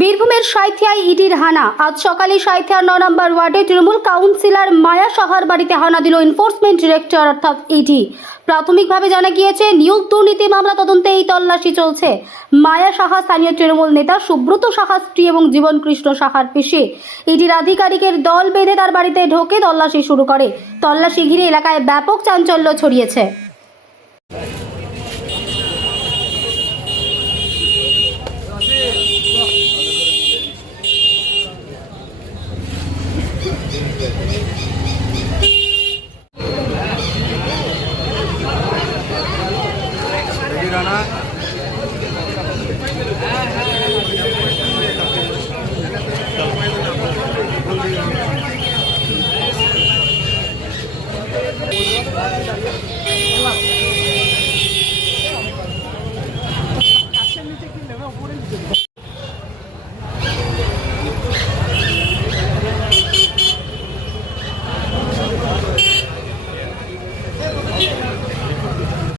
বীরভূমের সাঁইথিয়ায় ইডির হানা। আজ সকালে সাঁইথিয়ার 9 নম্বর ওয়ার্ডে তৃণমূল কাউন্সিলর মায়া সাহার বাড়িতে হানা দিল এনফোর্সমেন্ট ডিরেক্টর অর্থাৎ ইডি। প্রাথমিকভাবে জানা গিয়েছে নিয়োগ দুর্নীতি মামলা তদন্তে এই তল্লাশি চলছে। মায়া সাহা স্থানীয় তৃণমূল নেতা সুব্রত সাহা স্ত্রী এবং জীবন কৃষ্ণ সাহার পিসি। ইডির আধিকারিকের দল বেঁধে তার বাড়িতে ঢোকে তল্লাশি শুরু করে। তল্লাশি ঘিরে এলাকায় ব্যাপক চাঞ্চল্য ছড়িয়েছে।